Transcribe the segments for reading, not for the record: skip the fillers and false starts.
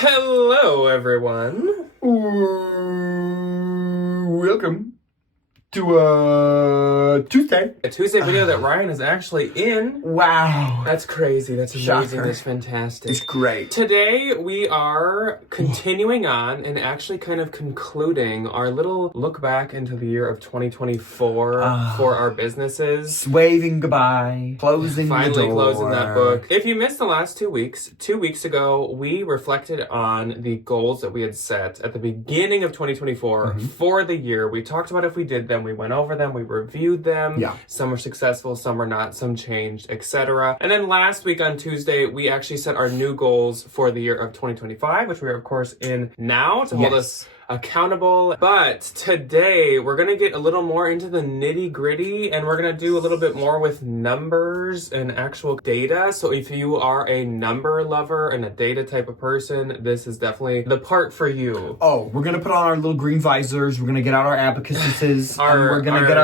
Hello, everyone. Welcome to Tuesday. A Tuesday video that Ryan is actually in. Wow. That's crazy. That's amazing. Shocker. That's fantastic. It's great. Today, we are continuing on and actually kind of concluding our little look back into the year of 2024 for our businesses. Waving goodbye. Closing Finally the door. closing that book. If you missed the last 2 weeks, 2 weeks ago, we reflected on the goals that we had set at the beginning of 2024 for the year. We talked about if we did them, we went over them, we reviewed them. Yeah. Some were successful, some were not, some changed, etc. And then last week on Tuesday, we actually set our new goals for the year of 2025, which we are, of course, in now to hold us accountable. But today we're gonna get a little more into the nitty gritty and we're gonna do a little bit more with numbers and actual data. So if you are a number lover and a data type of person, this is definitely the part for you. Oh, we're gonna put on our little green visors. We're gonna get out our abacuses. We're gonna get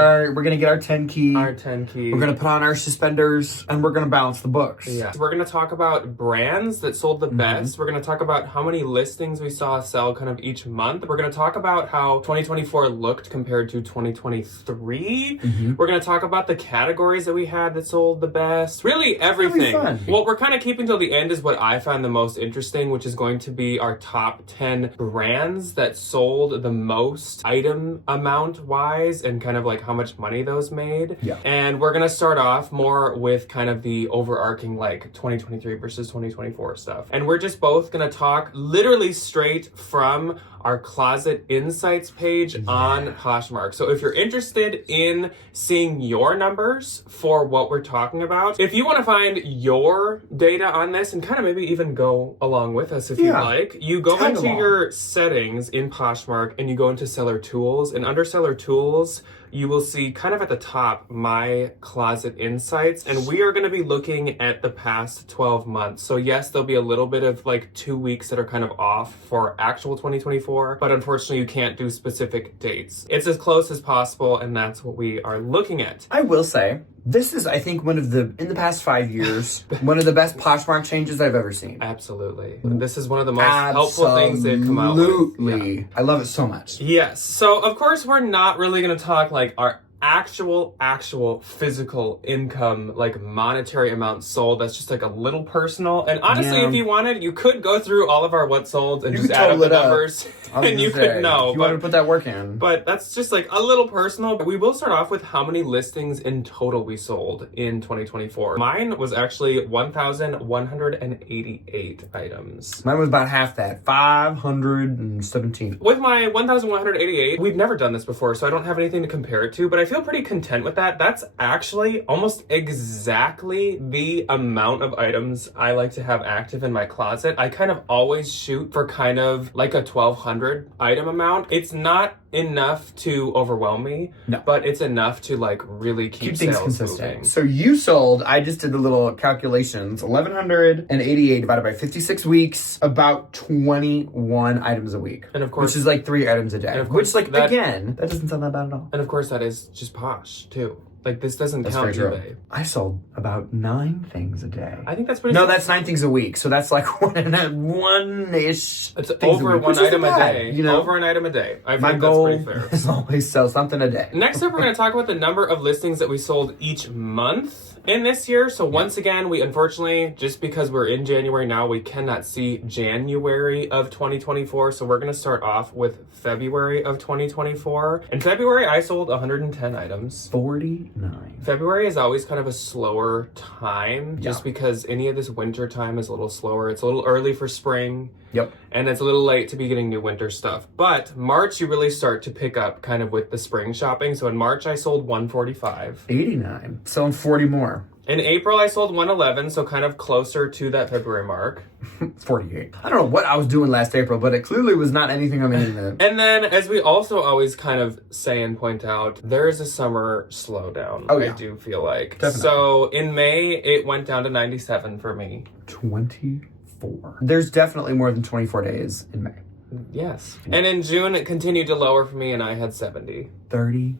our 10 key. Our 10 key. We're gonna put on our suspenders and we're gonna balance the books. Yeah. We're gonna talk about brands that sold the best. We're gonna talk about how many listings we saw sell kind of each month. We're going to talk about how 2024 looked compared to 2023. We're going to talk about the categories that we had that sold the best. Really everything. What we're kind of keeping till the end is what I found the most interesting, which is going to be our top 10 brands that sold the most item amount wise and kind of like how much money those made. Yeah. And we're going to start off more with kind of the overarching like 2023 versus 2024 stuff. And we're just both going to talk literally straight from our Closet Insights page on Poshmark. So if you're interested in seeing your numbers for what we're talking about, if you want to find your data on this and kind of maybe even go along with us if you like, you go into your settings in Poshmark and you go into Seller Tools, and under Seller Tools, you will see kind of at the top, My Closet Insights, and we are going to be looking at the past 12 months. So yes, there'll be a little bit of like 2 weeks that are kind of off for actual 2024, but unfortunately you can't do specific dates. It's as close as possible, and that's what we are looking at. I will say, this is, I think, in the past 5 years, one of the best Poshmark changes I've ever seen. Absolutely. This is one of the most helpful things they've come out with. Absolutely. Yeah. I love it so much. Yes. So, of course, we're not really going to talk like our actual physical income, like monetary amount sold. That's just like a little personal. And honestly, if you wanted, you could go through all of our what sold and just add up the numbers and you could know. If you want to put that work in. But that's just like a little personal. But we will start off with how many listings in total we sold in 2024. Mine was actually 1,188 items. Mine was about half that, 517. With my 1,188, we've never done this before, so I don't have anything to compare it to, but I feel pretty content with that. That's actually almost exactly the amount of items I like to have active in my closet. I kind of always shoot for kind of like a 1,200 item amount. It's not enough to overwhelm me, but it's enough to like really keep things sales consistent. moving. So you sold, I just did the little calculations, 1,188 divided by 56 weeks, about 21 items a week. And of course, which is like 3 items a day. And of course, which again, that doesn't sound that bad at all. And of course that is just Posh too. Like this doesn't count eBay. I sold about 9 things a day. I think that's pretty. No, that's 9 things a week. So that's like one-ish. It's over one item a day. You know, over an item a day. I my think goal that's pretty fair. is always sell something a day. Next up, we're going to talk about the number of listings that we sold each month in this year. So once again, we unfortunately, just because we're in January now, we cannot see January of 2024. So we're going to start off with February of 2024. In February, I sold 110 items. 49. February is always kind of a slower time just because any of this winter time is a little slower. It's a little early for spring. Yep. And it's a little late to be getting new winter stuff. But March, you really start to pick up kind of with the spring shopping. So in March, I sold 145. 89. Selling 40 more. In April, I sold 111, so kind of closer to that February mark. 48. I don't know what I was doing last April, but it clearly was not anything on the internet. And then, as we also always kind of say and point out, there is a summer slowdown. Oh, yeah. I do feel like. Definitely. So in May, it went down to 97 for me. 24. There's definitely more than 24 days in May. Yes. And in June, it continued to lower for me, and I had 70. 31.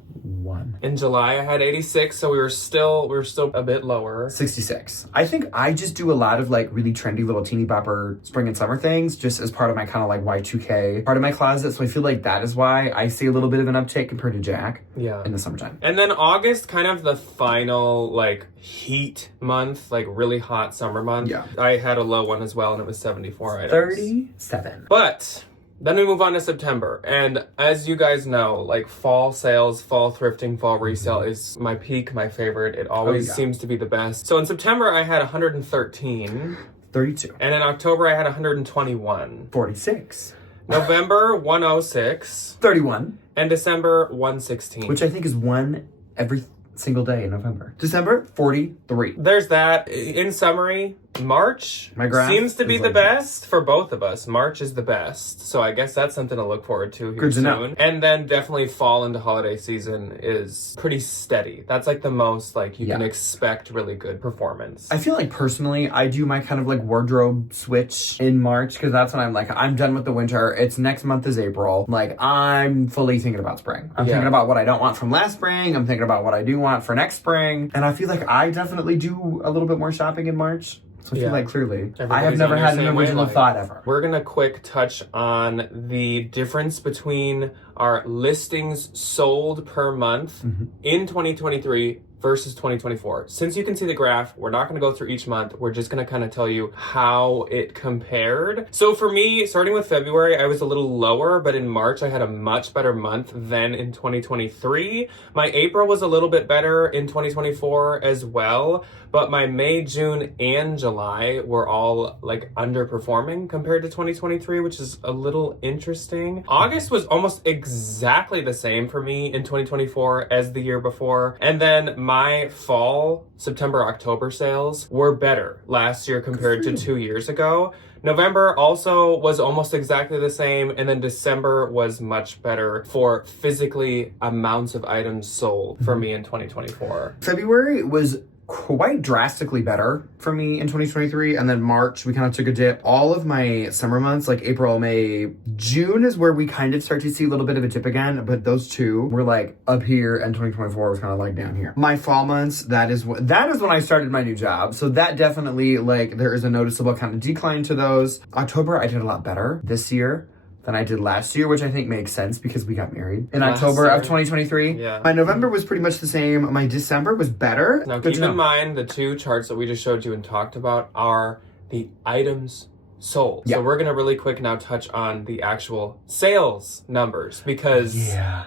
81. In July, I had 86, so we were still a bit lower. 66. I think I just do a lot of like really trendy little teeny bopper spring and summer things just as part of my kind of like Y2K part of my closet. So I feel like that is why I see a little bit of an uptick compared to Jack in the summertime. And then August, kind of the final like heat month, like really hot summer month. Yeah. I had a low one as well, and it was 74 items. 37. But then we move on to September. And as you guys know, like fall sales, fall thrifting, fall resale is my peak, my favorite. It always seems to be the best. So in September, I had 113. 32. And in October, I had 121. 46. November, 106. 31. And December, 116. Which I think is one every single day in November. December, 43. There's that. In summary, March My graph seems to be is the like best for both of us. March is the best. So I guess that's something to look forward to here Good to soon. know. And then definitely fall into holiday season is pretty steady. That's like the most like you can expect really good performance. I feel like personally, I do my kind of like wardrobe switch in March because that's when I'm like, I'm done with the winter. It's next month is April. Like I'm fully thinking about spring. I'm thinking about what I don't want from last spring. I'm thinking about what I do want for next spring. And I feel like I definitely do a little bit more shopping in March. So I feel like clearly, I have never had an original thought ever. We're going to quick touch on the difference between our listings sold per month in 2023 versus 2024. Since you can see the graph, we're not going to go through each month. We're just going to kind of tell you how it compared. So for me, starting with February, I was a little lower, but in March, I had a much better month than in 2023. My April was a little bit better in 2024 as well, but my May, June, and July were all like underperforming compared to 2023, which is a little interesting. August was almost exactly the same for me in 2024 as the year before. And then my fall, September, October sales were better last year compared to 2 years ago. November also was almost exactly the same, and then December was much better for physically amounts of items sold for me in 2024. February was quite drastically better for me in 2023, and then March we kind of took a dip. All of my summer months like April, May, June is where we kind of start to see a little bit of a dip again, but those two were like up here and 2024 was kind of like down here. My fall months, that is when I started my new job, so that definitely like there is a noticeable kind of decline to those. October I did a lot better this year than I did last year, which I think makes sense because we got married in October of 2023. Yeah. My November was pretty much the same. My December was better. Now keep in mind the two charts that we just showed you and talked about are the items sold. Yeah. So we're going to really quick now touch on the actual sales numbers because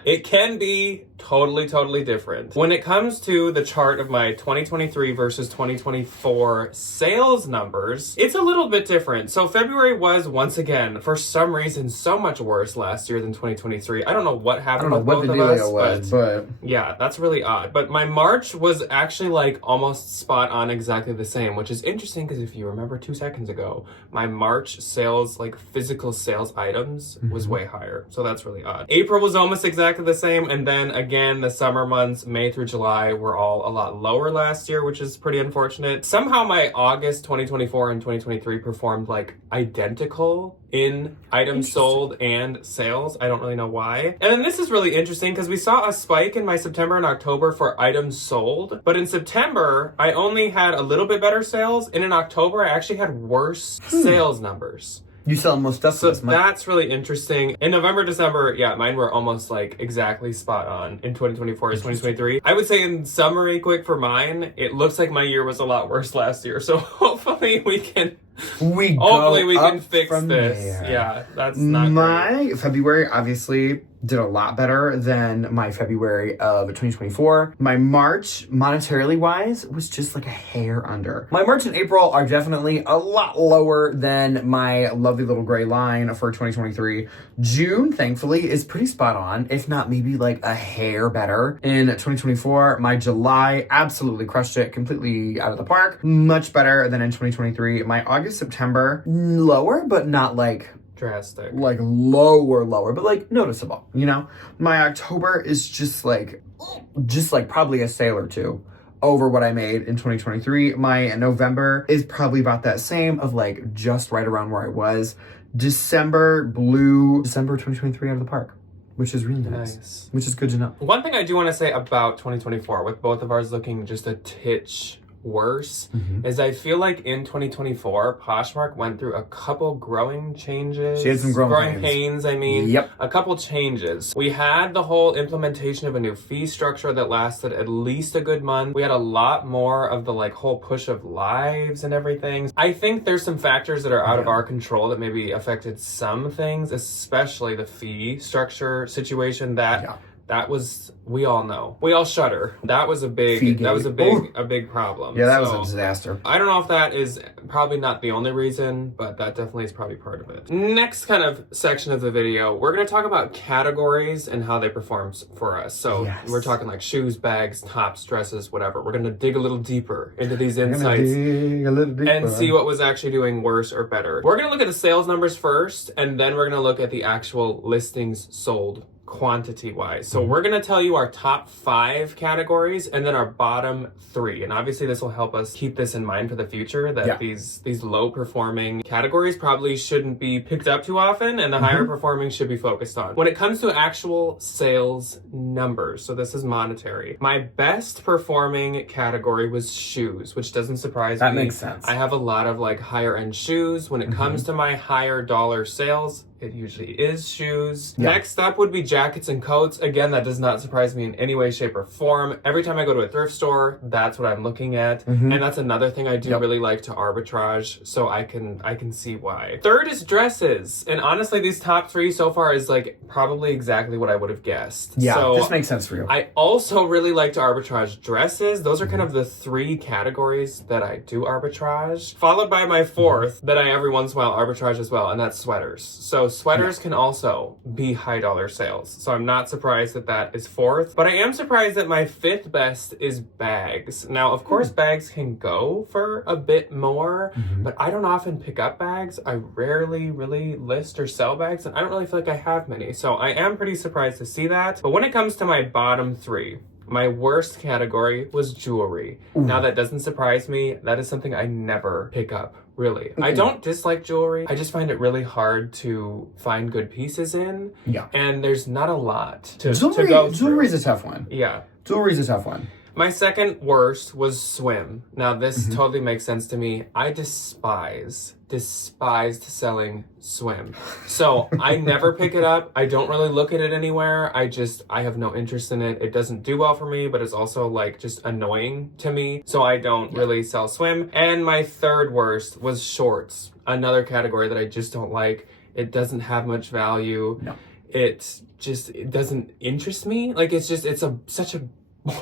it can be totally different. When it comes to the chart of my 2023 versus 2024 sales numbers, it's a little bit different. So February was, once again, for some reason, so much worse last year than 2023. I don't know what happened with both of us, but yeah, that's really odd. But my March was actually like almost spot on exactly the same, which is interesting because if you remember 2 seconds ago, my March sales, like physical sales items, was way higher. So that's really odd. April was almost exactly the same, and then again, the summer months, May through July, were all a lot lower last year, which is pretty unfortunate. Somehow my August 2024 and 2023 performed like identical in items sold and sales. I don't really know why. And then this is really interesting because we saw a spike in my September and October for items sold, but in September, I only had a little bit better sales, and in October, I actually had worse sales numbers. You sell most stuff. So that's really interesting. In November, December, yeah, mine were almost like exactly spot on in 2024 as 2023. I would say in summary, quick for mine, it looks like my year was a lot worse last year. So hopefully we can fix this. There. Yeah, that's not my great. February obviously did a lot better than my February of 2024. My March, monetarily wise, was just like a hair under. My March and April are definitely a lot lower than my lovely little gray line for 2023. June, thankfully, is pretty spot on, if not maybe like a hair better. In 2024, my July absolutely crushed it, completely out of the park. Much better than in 2023. My August, September, lower, but not like drastic. Like lower, but like noticeable, you know? My October is just like probably a sale or two over what I made in 2023. My November is probably about that same of like just right around where I was. December 2023 out of the park. which is really nice. Which is good to know. One thing I do want to say about 2024, with both of ours looking just a titch worse, is I feel like in 2024, Poshmark went through a couple growing changes. She had some growing pains. I mean, yep. A couple changes. We had the whole implementation of a new fee structure that lasted at least a good month. We had a lot more of the like whole push of lives and everything. I think there's some factors that are out of our control that maybe affected some things, especially the fee structure situation that was, we all know. We all shudder. That was a big problem. Yeah, that was a disaster. I don't know if that is probably not the only reason, but that definitely is probably part of it. Next kind of section of the video, we're going to talk about categories and how they perform for us. So we're talking like shoes, bags, tops, dresses, whatever. We're going to dig a little deeper into these insights and see what was actually doing worse or better. We're going to look at the sales numbers first, and then we're going to look at the actual listings sold quantity wise. So we're going to tell you our top 5 categories and then our bottom 3. And obviously this will help us keep this in mind for the future, that these low performing categories probably shouldn't be picked up too often, and the higher performing should be focused on. When it comes to actual sales numbers, so this is monetary, my best performing category was shoes, which doesn't surprise me. That makes sense. I have a lot of like higher end shoes. When it comes to my higher dollar sales, it usually is shoes. Next up would be jackets and coats. Again, that does not surprise me in any way, shape, or form. Every time I go to a thrift store, that's what I'm looking at. And that's another thing I do really like to arbitrage, so I can see why. Third is dresses. And honestly, these top 3 so far is like probably exactly what I would have guessed. Yeah, so this makes sense for you. I also really like to arbitrage dresses. Those are kind of the 3 categories that I do arbitrage. Followed by my 4th that I every once in a while arbitrage as well, and that's sweaters. So sweaters can also be high dollar sales. So I'm not surprised that that is 4th, but I am surprised that my 5th best is bags. Now, of course, bags can go for a bit more, but I don't often pick up bags. I rarely really list or sell bags, and I don't really feel like I have many. So I am pretty surprised to see that. But when it comes to my bottom 3, my worst category was jewelry. Now, that doesn't surprise me. That is something I never pick up, really. I don't dislike jewelry. I just find it really hard to find good pieces in. And there's not a lot to go through. Jewelry's a tough one. Yeah. Jewelry's a tough one. My second worst was swim. Now, this totally makes sense to me. I despised selling swim. So I never pick it up. I don't really look at it anywhere. I have no interest in it. It doesn't do well for me, but it's also like just annoying to me. So I don't really sell swim. And my third worst was shorts. Another category that I just don't like. It doesn't have much value. No. It doesn't interest me. Like such a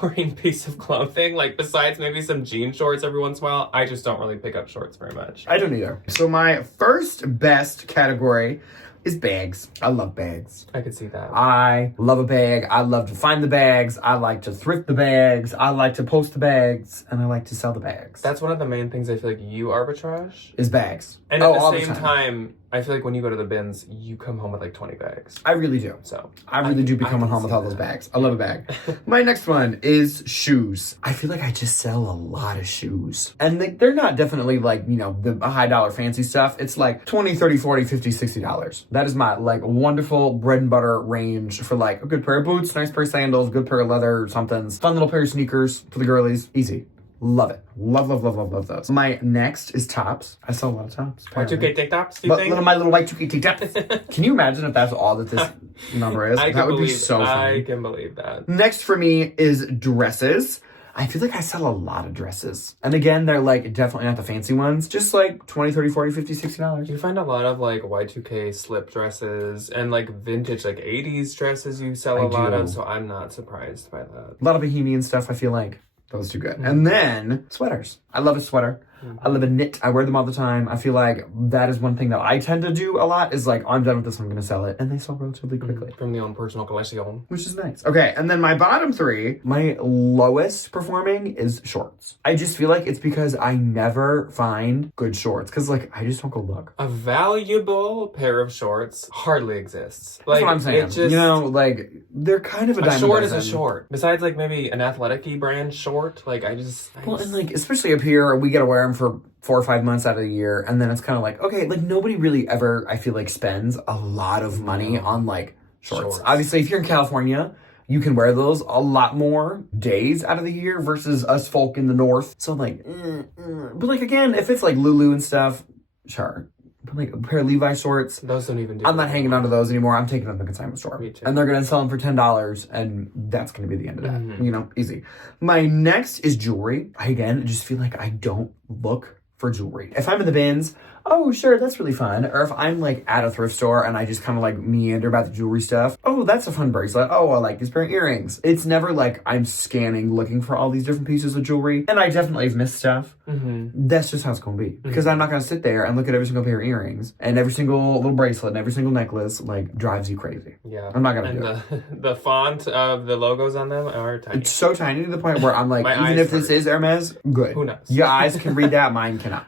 boring piece of clothing. Like, besides maybe some jean shorts every once in a while, I just don't really pick up shorts very much. I don't either. So my first best category is bags. I love bags. I could see that. I love a bag. I love to find the bags. I like to thrift the bags. I like to post the bags. And I like to sell the bags. That's one of the main things I feel like you arbitrage. Is bags. And at the same time, I feel like when you go to the bins, you come home with like 20 bags. I really do. So I really do be coming home with all those bags. I love a bag. My next one is shoes. I feel like I just sell a lot of shoes. And they're not definitely like, the high dollar fancy stuff. It's like $20, $30, $40, $50, $60. That is my like wonderful bread and butter range for like a good pair of boots, nice pair of sandals, good pair of leather, somethings, fun little pair of sneakers for the girlies. Easy. Love it. Love those. My next is tops. I sell a lot of tops. Y2K tank tops, do you think? My little Y2K tank tops. Can you imagine if that's all that this number is? That would be so funny. I can believe that. Next for me is dresses. I feel like I sell a lot of dresses. And again, they're like definitely not the fancy ones. Just like $20, $30, $40, $50, $60. You find a lot of like Y2K slip dresses and like vintage like 80s dresses you sell a lot of. So I'm not surprised by that. A lot of bohemian stuff, I feel like. Those two good. And then sweaters. I love a sweater. I love a knit. I wear them all the time. I feel like that is one thing that I tend to do a lot is like, I'm done with this, I'm going to sell it. And they sell relatively quickly. From the own personal collection. Which is nice. Okay, and then my bottom 3, my lowest performing is shorts. I just feel like it's because I never find good shorts. Because like, I just don't go look. A valuable pair of shorts hardly exists. Like, that's what I'm saying. Like, they're kind of a dime short is a short. Besides like maybe an athletic-y brand short, like Well, and like, especially up here, we gotta wear them for 4 or 5 months out of the year, and then it's kind of like, okay, like nobody really ever, I feel like, spends a lot of money on like shorts. Obviously, if you're in California, you can wear those a lot more days out of the year versus us folk in the north. So like, but like again, if it's like Lulu and stuff, sure. But like a pair of Levi shorts, those don't even do I'm not hanging on to those anymore. I'm taking them to the consignment store. Me too. And they're going to sell them for $10 and that's going to be the end of that. You know, easy. My next is jewelry. I just feel like I don't look for jewelry. If I'm in the bins, oh, sure, that's really fun. Or if I'm like at a thrift store and I just kind of like meander about the jewelry stuff, oh, that's a fun bracelet. Oh, I like this pair of earrings. It's never like I'm scanning, looking for all these different pieces of jewelry. And I definitely have missed stuff. That's just how it's going to be. Because I'm not going to sit there and look at every single pair of earrings and every single little bracelet and every single necklace, like drives you crazy. Yeah. I'm not going to do it. The font of the logos on them are tiny. It's so tiny to the point where I'm like, even if this is Hermes, good. Who knows? Your eyes can read that, mine cannot.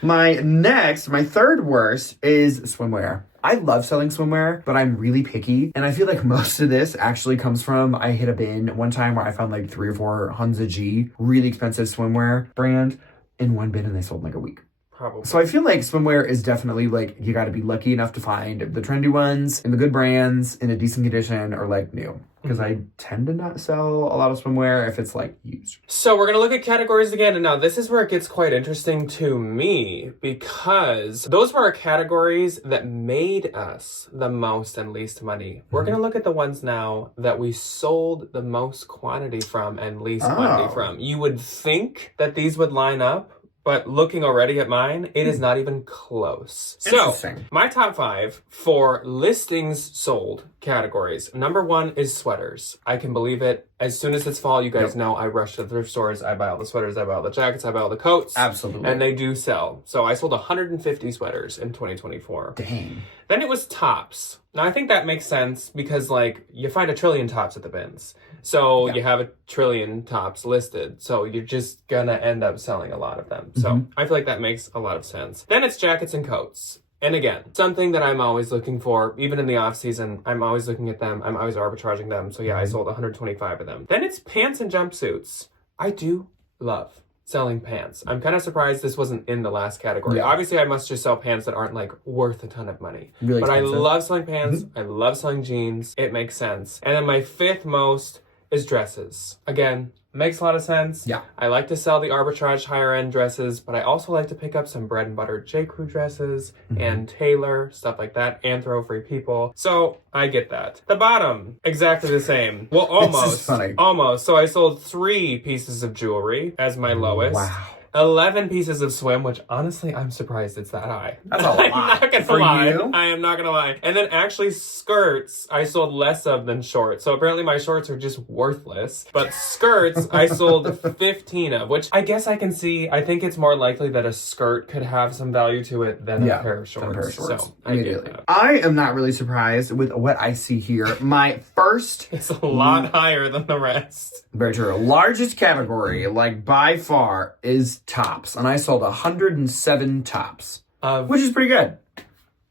My third worst is swimwear. I love selling swimwear, but I'm really picky. And I feel like most of this actually comes from, I hit a bin one time where I found like 3 or 4 Hunza G, really expensive swimwear brand in one bin and they sold in like a week. Probably. So I feel like swimwear is definitely like, you got to be lucky enough to find the trendy ones and the good brands in a decent condition or like new. Because I tend to not sell a lot of swimwear if it's like used. So we're going to look at categories again. And now this is where it gets quite interesting to me because those were our categories that made us the most and least money. We're going to look at the ones now that we sold the most quantity from and least quantity from. You would think that these would line up. But looking already at mine, it is not even close. So, my top 5 for listings sold categories. Number 1 is sweaters. I can believe it. As soon as it's fall, you guys know I rush to the thrift stores. I buy all the sweaters, I buy all the jackets, I buy all the coats. Absolutely. And they do sell. So I sold 150 sweaters in 2024. Dang. Then it was tops. Now I think that makes sense because like you find 1 trillion tops at the bins. So you have 1 trillion tops listed. So you're just gonna end up selling a lot of them. So I feel like that makes a lot of sense. Then it's jackets and coats. And again, something that I'm always looking for, even in the off season, I'm always looking at them. I'm always arbitraging them. So yeah, I sold 125 of them. Then it's pants and jumpsuits. I do love selling pants. I'm kind of surprised this wasn't in the last category. Yeah. Obviously, I must just sell pants that aren't like worth a ton of money. Really but expensive. I love selling pants. I love selling jeans. It makes sense. And then my 5th most is dresses. Again, makes a lot of sense. Yeah. I like to sell the arbitrage higher end dresses, but I also like to pick up some bread and butter J. Crew dresses and Taylor, stuff like that, Anthro, Free People. So I get that. The bottom, exactly the same. Well, almost. This is funny. Almost. So I sold 3 pieces of jewelry as my lowest. Wow. 11 pieces of swim, which honestly, I'm surprised it's that high. That's a lot. I'm not gonna For lie. you? I am not gonna lie. And then actually skirts, I sold less of than shorts. So apparently my shorts are just worthless. But skirts, I sold 15 of, which I guess I can see. I think it's more likely that a skirt could have some value to it than a pair of shorts. So I get that. I am not really surprised with what I see here. My first... It's a lot higher than the rest. Very true. Largest category, like by far, is tops. And I sold 107 tops. Which is pretty good.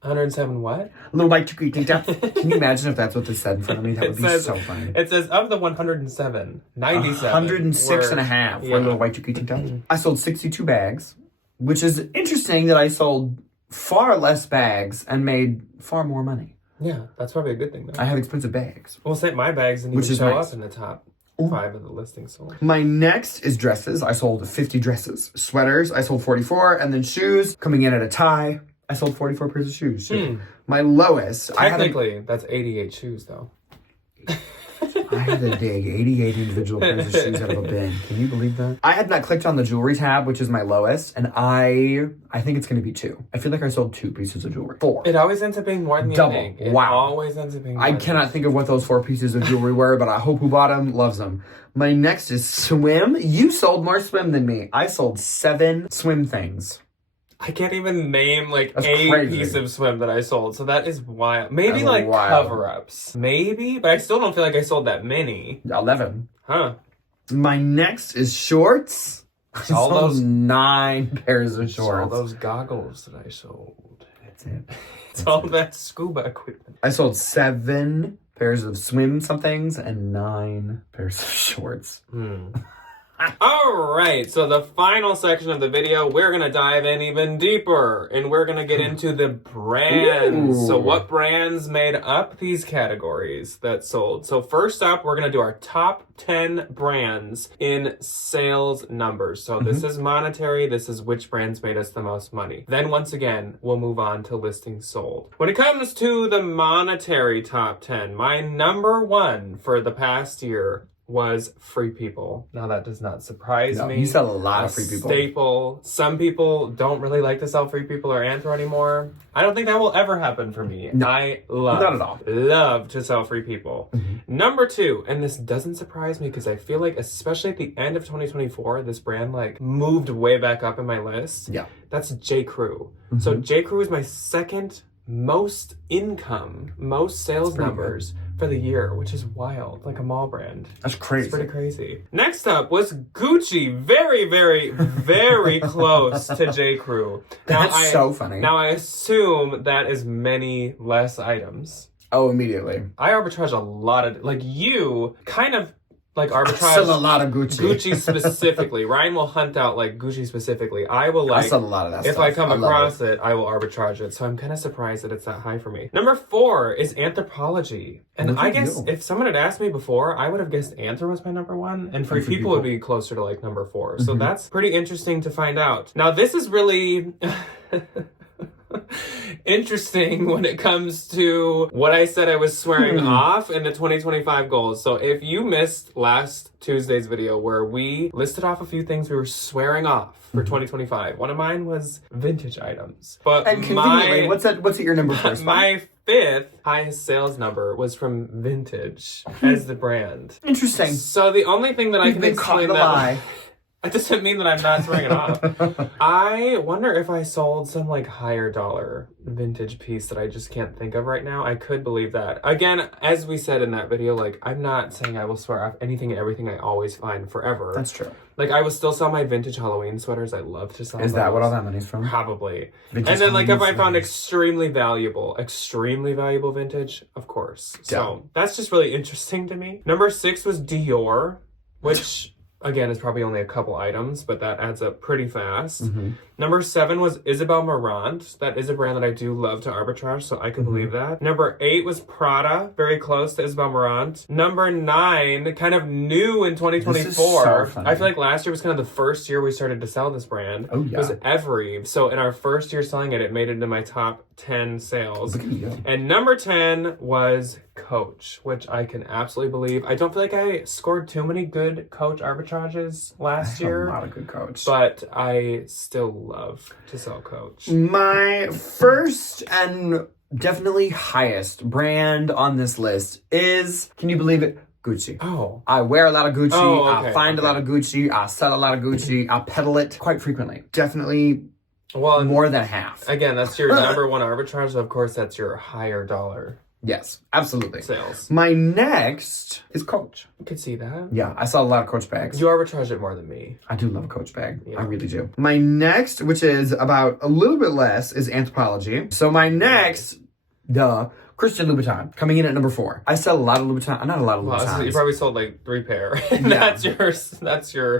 107 what? Little white chickie tank top. Can you imagine if that's what this said in front of me? That would be so funny. It says of the 107, 97 106 and a half were little white chickie tank tops. I sold 62 bags, which is interesting that I sold far less bags and made far more money. Yeah, that's probably a good thing though. I have expensive bags. We'll say my bags didn't even show up in the top 5 of the listings sold. My next is dresses. I sold 50 dresses. Sweaters, I sold 44. And then shoes, coming in at a tie, I sold 44 pairs of shoes. My lowest... Technically, that's 88 shoes though. I had to dig 88 individual pairs of shoes out of a bin. Can you believe that? I had not clicked on the jewelry tab, which is my lowest, and I think it's going to be 2. I feel like I sold 2 pieces of jewelry. 4. It always ends up being more than you Double. think. It Wow. always ends up being more I than cannot think of what those 4 pieces of jewelry were, but I hope who bought them loves them. My next is swim. You sold more swim than me. I sold 7 swim things. I can't even name like That's a crazy. piece of swim that I sold. So that is wild. Maybe That's like wild. cover-ups. Maybe, but I still don't feel like I sold that many. 11. Huh. My next is shorts. I All sold those 9 pairs of shorts. All those goggles that I sold. That's it. It's all that scuba equipment. I sold 7 pairs of swim somethings and 9 pairs of shorts. All right, so the final section of the video, we're gonna dive in even deeper, and we're gonna get into the brands. So what brands made up these categories that sold? So first up, we're gonna do our top 10 brands in sales numbers. So this is monetary, this is which brands made us the most money. Then once again, we'll move on to listings sold. When it comes to the monetary top 10, my number one for the past year was Free People. Now that does not surprise me. You sell a lot of Free People. Staple. Some people don't really like to sell Free People or Anthro anymore. I don't think that will ever happen for me. No, I love, not at all. love to sell Free People. Number two, and this doesn't surprise me because I feel like, especially at the end of 2024, this brand like moved way back up in my list. Yeah. That's J. Crew. So J. Crew is my second most income, most sales numbers for the year, which is wild, like a mall brand. That's crazy. It's pretty crazy. Next up was Gucci. Very, very, very close to J. Crew. That's so funny. Now I assume that is many less items. Oh, immediately. I arbitrage a lot of, like you kind of like arbitrage. I sell a lot of Gucci. Gucci specifically. Ryan will hunt out like Gucci specifically. I will like. I sell a lot of that if stuff. I come across it, I will arbitrage it. So I'm kind of surprised that it's that high for me. Number 4 is Anthropology. And I guess if someone had asked me before, I would have guessed Anthro was my number 1. And Free People would be closer to like number 4. So that's pretty interesting to find out. Now this is really... interesting when it comes to what I said I was swearing off in the 2025 goals. So if you missed last Tuesday's video where we listed off a few things we were swearing off for 2025, one of mine was vintage items. But and conveniently, what's at your number first? My 5th highest sales number was from Vintage as the brand. Interesting. So the only thing that I can explain that... That doesn't mean that I'm not swearing it off. I wonder if I sold some like higher dollar vintage piece that I just can't think of right now. I could believe that. Again, as we said in that video, like I'm not saying I will swear off anything and everything I always find forever. That's true. Like I will still sell my vintage Halloween sweaters. I love to sell Is that what all that money's from? Probably. Vintage and then like if I Halloween found sweaters. extremely valuable vintage, of course. So that's just really interesting to me. Number 6 was Dior, which... Again, it's probably only a couple items, but that adds up pretty fast. Number 7 was Isabel Marant. That is a brand that I do love to arbitrage, so I can believe that. Number 8 was Prada, very close to Isabel Marant. Number 9, kind of new in 2024. This is so funny. I feel like last year was kind of the first year we started to sell this brand. Oh, yeah. It was Evereve. So in our first year selling it, it made it into my top 10 sales. Look at you. And number 10 was Coach, which I can absolutely believe. I don't feel like I scored too many good Coach arbitrages last year. A lot of good Coach. But I still love to sell Coach. My first and definitely highest brand on this list is, can you believe it? Gucci. Oh. I wear a lot of Gucci. Okay, I find a lot of Gucci. I sell a lot of Gucci. I peddle it quite frequently. Definitely more than half. Again, that's your number 1 arbitrage. So of course, that's your higher dollar. Yes, absolutely. Sales. My next is Coach. I could see that. Yeah, I sell a lot of Coach bags. You arbitrage it more than me. I do love a Coach bag. Yeah. I really do. My next, which is about a little bit less, is Anthropology. So my next, Christian Louboutin, coming in at number 4. I sell a lot of Louboutin. Not a lot of Well, Louboutins. you probably sold like 3 pair. And Yeah. that's your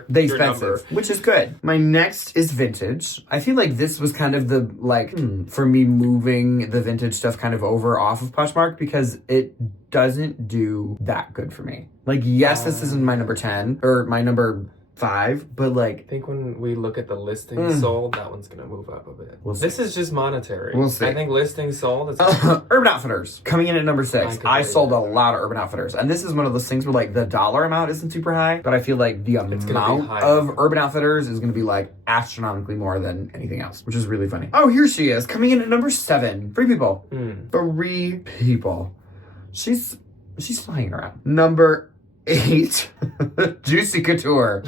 The your expensive, number. which is good. My next is vintage. I feel like this was kind of the, for me moving the vintage stuff kind of over off of Poshmark because it doesn't do that good for me. Like, yes, this isn't my number 10 or my number 5, but like... I think when we look at the listings sold, that one's going to move up a bit. We'll see. This is just monetary. We'll see. I think listings sold is... Urban Outfitters, coming in at number 6. I sold a believe that. lot of Urban Outfitters. And this is one of those things where like the dollar amount isn't super high, but I feel like the amount of Urban Outfitters is going to be like astronomically more than anything else, which is really funny. Oh, here she is, coming in at number 7. Free People. Free People. She's flying around. Number 8, Juicy Couture.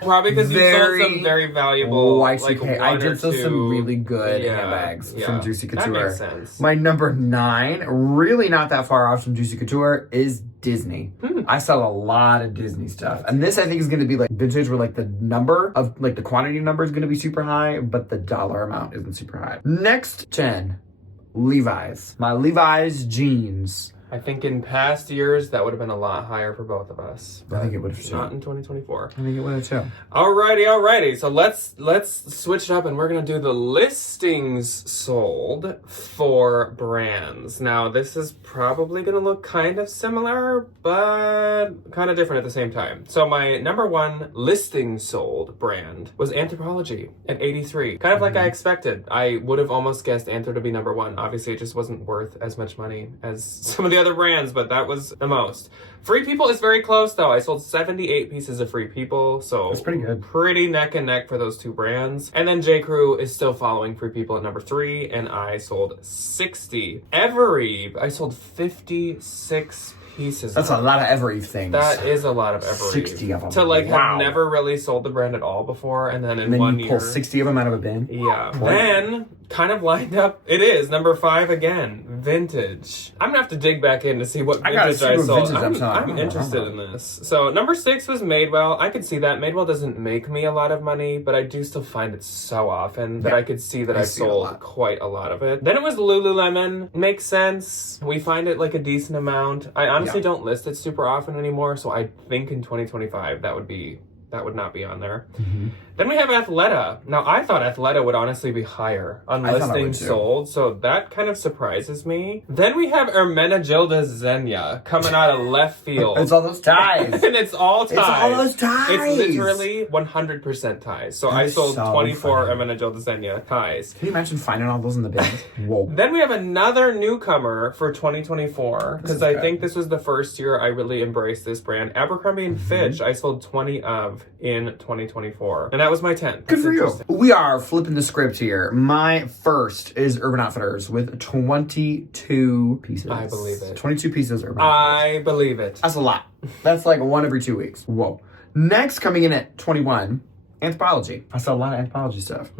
Probably because you sold some very valuable, Y2K. I did sell some really good handbags from Juicy Couture. That makes sense. My number 9, really not that far off from Juicy Couture, is Disney. I sell a lot of Disney stuff. And this I think is going to be like vintage where like the number of, like the quantity number is going to be super high, but the dollar amount isn't super high. Next 10, Levi's. My Levi's jeans I think in past years, that would have been a lot higher for both of us. I think it would have too. Not in 2024. I think it would have too. Alrighty. So let's switch it up and we're gonna do the listings sold for brands. Now this is probably gonna look kind of similar, but kind of different at the same time. So my number one listings sold brand was Anthropologie at 83. Kind of like I expected. I would have almost guessed Anthro to be number one. Obviously it just wasn't worth as much money as some of the other brands, but that was the most. Free People is very close though. I sold 78 pieces of Free People, so that's pretty good. Pretty neck and neck for those two brands. And then J. Crew is still following Free People at number 3, and I sold 60. Evereve, I sold 56 pieces. That's a lot of Evereve things. That is a lot of Evereve. 60 of them. To like Wow. have never really sold the brand at all before, and then in and then one you year pull 60 of them out of a bin. Yeah. Then kind of lined up. It is number 5 again. Vintage. I'm gonna have to dig back in to see what I gotta vintage see I what sold. vintage I'm interested in this. So number 6 was Madewell. I could see that. Madewell doesn't make me a lot of money, but I do still find it so often that I could see that I sold quite a lot of it. Then it was Lululemon. Makes sense. We find it like a decent amount. I honestly don't list it super often anymore, so I think in 2025 that would not be on there. Then we have Athleta. Now, I thought Athleta would honestly be higher on listings sold, so that kind of surprises me. Then we have Ermenegilda Xenia coming out of left field. It's all those ties. And it's all ties. It's all those ties. It's literally 100% ties. So I sold 24 Ermenegilda Xenia ties. Can you imagine finding all those in the bin? Whoa. Then we have another newcomer for 2024, because I think this was the first year I really embraced this brand. Abercrombie & Fitch, I sold 20 of in 2024. And that was my 10th. Good for you. We are flipping the script here. My first is Urban Outfitters with 22 pieces. I believe it. 22 pieces Urban Outfitters. I believe it. That's a lot. That's like one every 2 weeks. Whoa. Next, coming in at 21, Anthropologie. I saw a lot of Anthropologie stuff.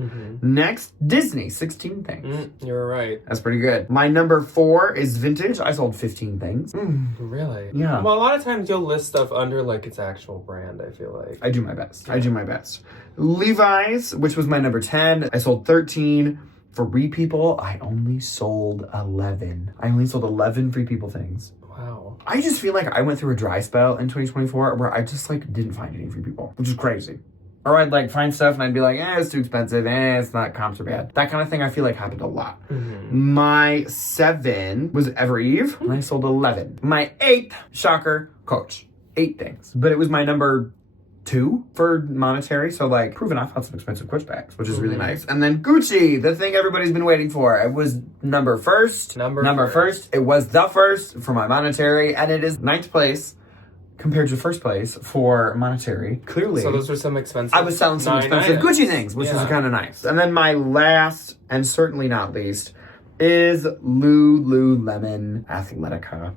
Next, Disney, 16 things. You're right. That's pretty good. My number 4 is Vintage. I sold 15 things. Really? Yeah. Well, a lot of times you'll list stuff under like its actual brand, I feel like. I do my best. Levi's, which was my number 10. I sold 13. Free People, I only sold 11. I only sold 11 Free People things. Wow. I just feel like I went through a dry spell in 2024 where I just like didn't find any Free People, which is crazy. Or I'd like find stuff and I'd be like, it's too expensive, it's not, comps are bad. That kind of thing I feel like happened a lot. My 7 was Evereve, and I sold 11. My 8th, shocker, Coach. 8 things. But it was my number 2 for monetary, so like proven I've had some expensive Coach bags, which is really nice. And then Gucci, the thing everybody's been waiting for. It was number first. It was the first for my monetary, and it is 9th place compared to first place for monetary. Clearly. So those were some expensive. I was selling some expensive Gucci things, which is kind of nice. And then my last, and certainly not least, is Lululemon Athletica.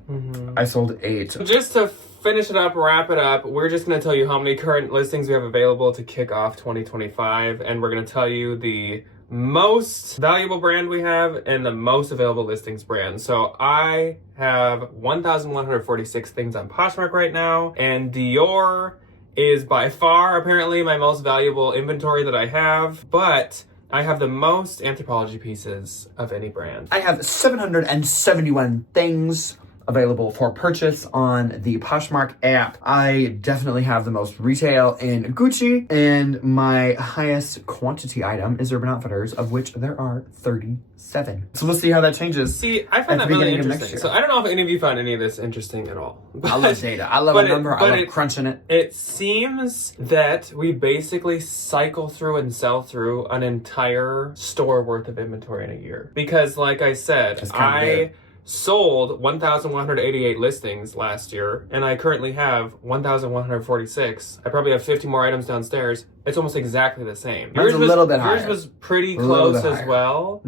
I sold 8. Just to finish it up, wrap it up, we're just going to tell you how many current listings we have available to kick off 2025, and we're going to tell you the most valuable brand we have and the most available listings brand. So I have 1,146 things on Poshmark right now, and Dior is by far apparently my most valuable inventory that I have, but I have the most Anthropologie pieces of any brand. I have 771 things available for purchase on the Poshmark app. I definitely have the most retail in Gucci, and my highest quantity item is Urban Outfitters, of which there are 37. So we'll see how that changes. See, I find that really interesting. So I don't know if any of you found any of this interesting at all. I love data. I love a number. I love crunching it. It seems that we basically cycle through and sell through an entire store worth of inventory in a year. Because like I said, I sold 1,188 listings last year, and I currently have 1,146. I probably have 50 more items downstairs. It's almost exactly the same. Yours was a little bit higher. Yours was pretty close as well,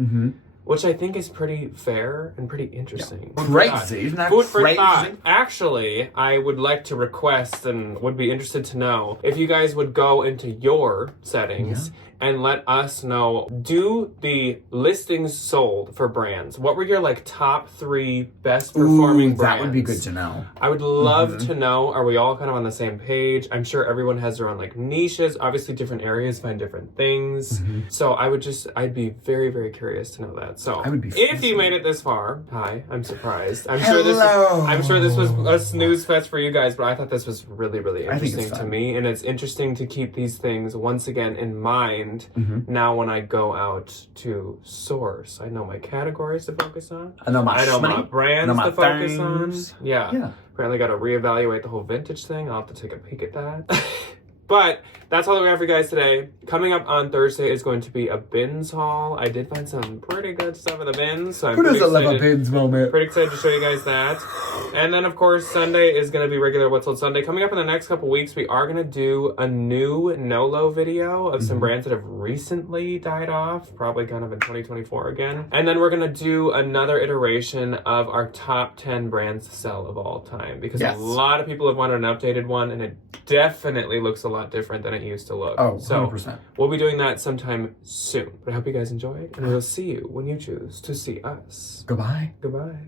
which I think is pretty fair and pretty interesting. Yeah. Crazy. Isn't that Food crazy? for thought. Actually, I would like to request and would be interested to know if you guys would go into your settings and let us know, do the listings sold for brands, what were your like top 3 best performing brands? That would be good to know. I would love to know, are we all kind of on the same page? I'm sure everyone has their own like niches. Obviously different areas find different things. So I'd be very, very curious to know that. So I would be if you made it this far, hi, I'm surprised. I'm sure this was a snooze fest for you guys, but I thought this was really, really interesting to me. And it's interesting to keep these things once again in mind now when I go out to source. I know my categories to focus on. I know my brands to focus on. Yeah. Apparently got to reevaluate the whole vintage thing. I'll have to take a peek at that. But that's all that we have for you guys today. Coming up on Thursday is going to be a bins haul. I did find some pretty good stuff in the bins, so I'm Who pretty doesn't excited. love a bins moment? Pretty excited to show you guys that. And then, of course, Sunday is going to be regular What's Sold Sunday. Coming up in the next couple weeks, we are going to do a new NOLO video of some brands that have recently died off, probably kind of in 2024 again. And then we're going to do another iteration of our top 10 brands to sell of all time, because a lot of people have wanted an updated one, and it definitely looks a lot different than it used to look. Oh, so 100%. We'll be doing that sometime soon. But I hope you guys enjoyed, and we'll see you when you choose to see us. Goodbye. Goodbye.